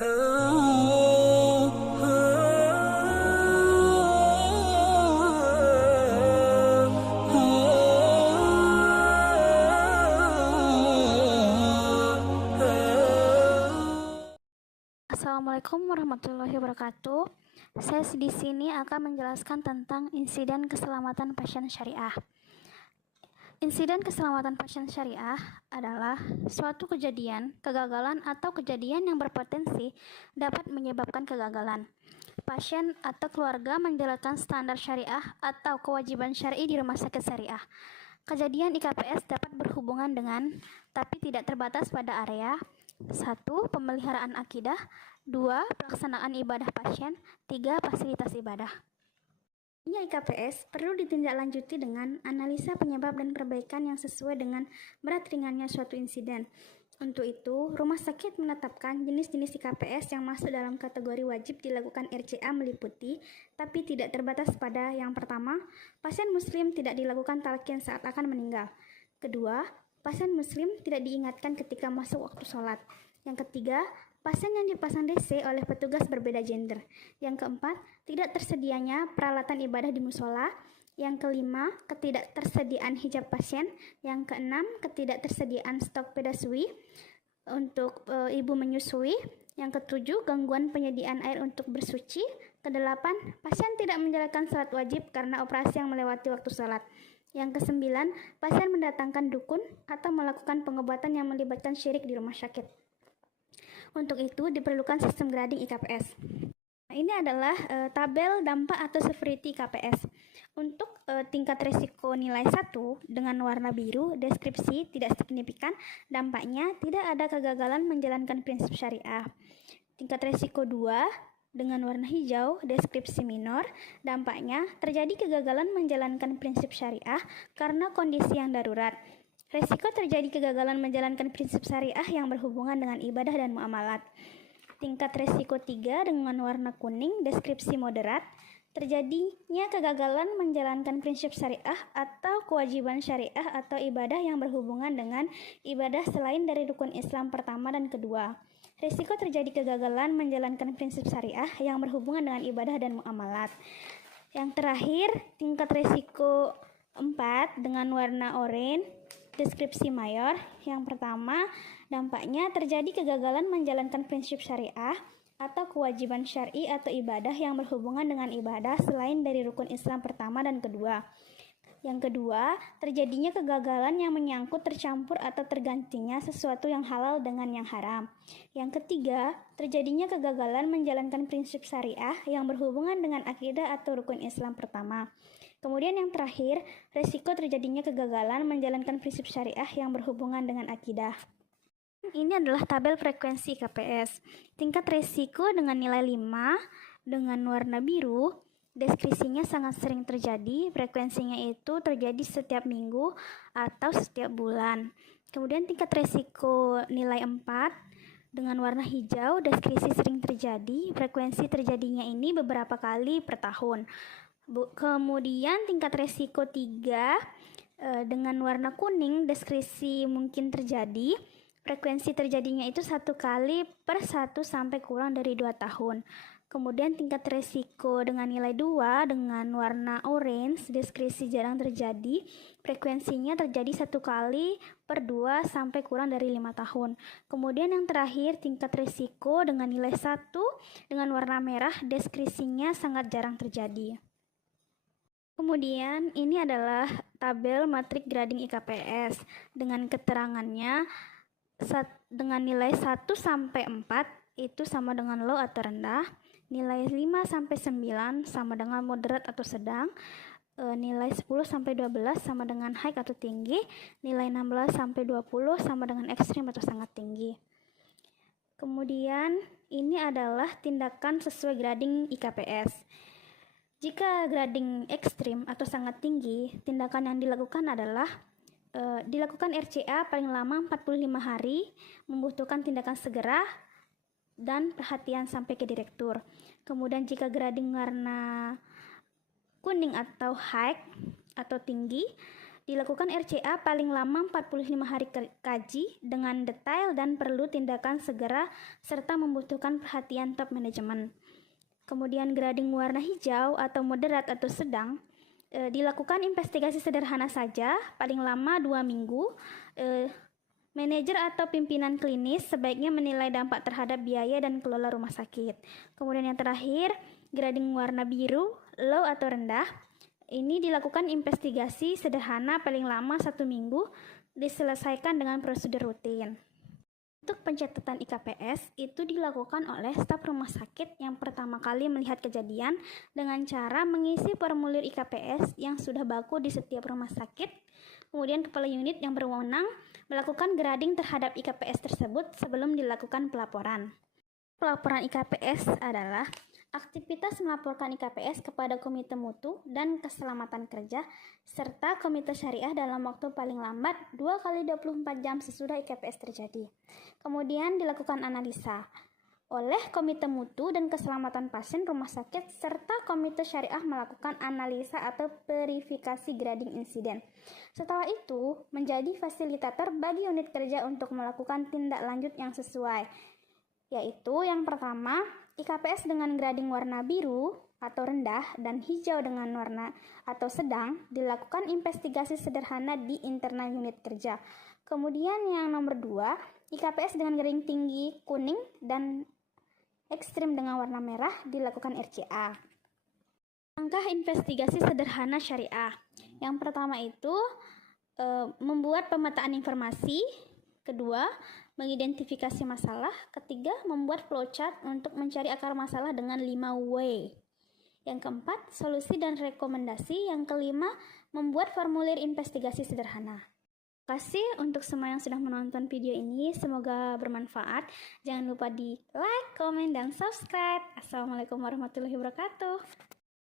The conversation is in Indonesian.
Assalamualaikum warahmatullahi wabarakatuh. Saya di sini akan menjelaskan tentang insiden keselamatan pasien syariah. Insiden keselamatan pasien syariah adalah suatu kejadian, kegagalan, atau kejadian yang berpotensi dapat menyebabkan kegagalan. Pasien atau keluarga menjalankan standar syariah atau kewajiban syar'i di rumah sakit syariah. Kejadian IKPS dapat berhubungan dengan, tapi tidak terbatas pada area 1. Pemeliharaan akidah, 2. Pelaksanaan ibadah pasien, 3. Fasilitas ibadah. IKPS perlu ditindaklanjuti dengan analisa penyebab dan perbaikan yang sesuai dengan berat ringannya suatu insiden. Untuk itu, rumah sakit menetapkan jenis-jenis IKPS yang masuk dalam kategori wajib dilakukan RCA meliputi, tapi tidak terbatas pada yang pertama, pasien muslim tidak dilakukan talqin saat akan meninggal. Kedua, pasien muslim tidak diingatkan ketika masuk waktu sholat. Yang ketiga, pasien yang dipasang DC oleh petugas berbeda gender. Yang keempat, tidak tersedianya peralatan ibadah di musola. Yang kelima, ketidaktersediaan hijab pasien. Yang keenam, ketidaktersediaan stok pedasui untuk ibu menyusui. Yang ketujuh, gangguan penyediaan air untuk bersuci. Kedelapan, pasien tidak menjalankan salat wajib karena operasi yang melewati waktu salat. Yang kesembilan, pasien mendatangkan dukun atau melakukan pengobatan yang melibatkan syirik di rumah sakit. Untuk itu diperlukan sistem grading IKPS. Ini adalah tabel dampak atau severity IKPS. Untuk tingkat risiko nilai 1 dengan warna biru, deskripsi tidak signifikan, dampaknya tidak ada kegagalan menjalankan prinsip syariah. Tingkat risiko 2 dengan warna hijau, deskripsi minor, dampaknya terjadi kegagalan menjalankan prinsip syariah karena kondisi yang darurat. Risiko terjadi kegagalan menjalankan prinsip syariah yang berhubungan dengan ibadah dan muamalat. Tingkat risiko 3 dengan warna kuning, deskripsi moderat, terjadinya kegagalan menjalankan prinsip syariah atau kewajiban syariah atau ibadah yang berhubungan dengan ibadah selain dari rukun Islam pertama dan kedua. Risiko terjadi kegagalan menjalankan prinsip syariah yang berhubungan dengan ibadah dan muamalat. Yang terakhir, tingkat risiko 4 dengan warna oranye, deskripsi mayor. Yang pertama, dampaknya terjadi kegagalan menjalankan prinsip syariah atau kewajiban syar'i atau ibadah yang berhubungan dengan ibadah selain dari rukun Islam pertama dan kedua. Yang kedua, terjadinya kegagalan yang menyangkut tercampur atau tergantinya sesuatu yang halal dengan yang haram. Yang ketiga, terjadinya kegagalan menjalankan prinsip syariah yang berhubungan dengan akidah atau rukun Islam pertama. Kemudian yang terakhir, risiko terjadinya kegagalan menjalankan prinsip syariah yang berhubungan dengan akidah. Ini adalah tabel frekuensi IKPS. Tingkat risiko dengan nilai 5 dengan warna biru, deskripsinya sangat sering terjadi, frekuensinya itu terjadi setiap minggu atau setiap bulan. Kemudian tingkat risiko nilai 4 dengan warna hijau, deskripsi sering terjadi, frekuensi terjadinya ini beberapa kali per tahun. Kemudian tingkat risiko 3 dengan warna kuning, deskripsi mungkin terjadi, frekuensi terjadinya itu 1 kali per 1 sampai kurang dari 2 tahun. Kemudian tingkat risiko dengan nilai 2 dengan warna orange, deskripsi jarang terjadi, frekuensinya terjadi 1 kali per 2 sampai kurang dari 5 tahun. Kemudian yang terakhir, tingkat risiko dengan nilai 1 dengan warna merah, deskripsinya sangat jarang terjadi. Kemudian ini adalah tabel matrik grading IKPS dengan keterangannya dengan nilai 1 sampai 4 itu sama dengan low atau rendah, nilai 5 sampai 9 sama dengan moderat atau sedang, nilai 10 sampai 12 sama dengan high atau tinggi, nilai 16 sampai 20 sama dengan ekstrim atau sangat tinggi. Kemudian ini adalah tindakan sesuai grading IKPS. Jika grading ekstrim atau sangat tinggi, tindakan yang dilakukan adalah dilakukan RCA paling lama 45 hari, membutuhkan tindakan segera dan perhatian sampai ke direktur. Kemudian jika grading warna kuning atau high atau tinggi, Dilakukan RCA paling lama 45 hari kaji dengan detail dan perlu tindakan segera serta membutuhkan perhatian top manajemen. Kemudian grading warna hijau atau moderat atau sedang, dilakukan investigasi sederhana saja, paling lama 2 minggu. Manajer atau pimpinan klinis sebaiknya menilai dampak terhadap biaya dan kelola rumah sakit. Kemudian yang terakhir, grading warna biru, low atau rendah. Ini dilakukan investigasi sederhana paling lama 1 minggu, diselesaikan dengan prosedur rutin. Untuk pencatatan IKPS itu dilakukan oleh staf rumah sakit yang pertama kali melihat kejadian dengan cara mengisi formulir IKPS yang sudah baku di setiap rumah sakit. Kemudian kepala unit yang berwenang melakukan grading terhadap IKPS tersebut sebelum dilakukan pelaporan. Pelaporan IKPS adalah aktivitas melaporkan IKPS kepada Komite Mutu dan Keselamatan Kerja serta Komite Syariah dalam waktu paling lambat 2 kali 24 jam sesudah IKPS terjadi. Kemudian dilakukan analisa oleh Komite Mutu dan Keselamatan Pasien Rumah Sakit serta Komite Syariah melakukan analisa atau verifikasi grading insiden. Setelah itu, menjadi fasilitator bagi unit kerja untuk melakukan tindak lanjut yang sesuai, yaitu yang pertama, IKPS dengan grading warna biru atau rendah dan hijau dengan warna atau sedang dilakukan investigasi sederhana di internal unit kerja. Kemudian yang nomor 2, IKPS dengan grading tinggi kuning dan ekstrim dengan warna merah dilakukan RCA. Langkah investigasi sederhana syariah. Yang pertama itu membuat pemetaan informasi. Kedua, mengidentifikasi masalah. Ketiga, membuat flowchart untuk mencari akar masalah dengan 5W. Yang keempat, solusi dan rekomendasi. Yang kelima, membuat formulir investigasi sederhana. Terima kasih untuk semua yang sudah menonton video ini. Semoga bermanfaat. Jangan lupa di like, komen, dan subscribe. Assalamualaikum warahmatullahi wabarakatuh.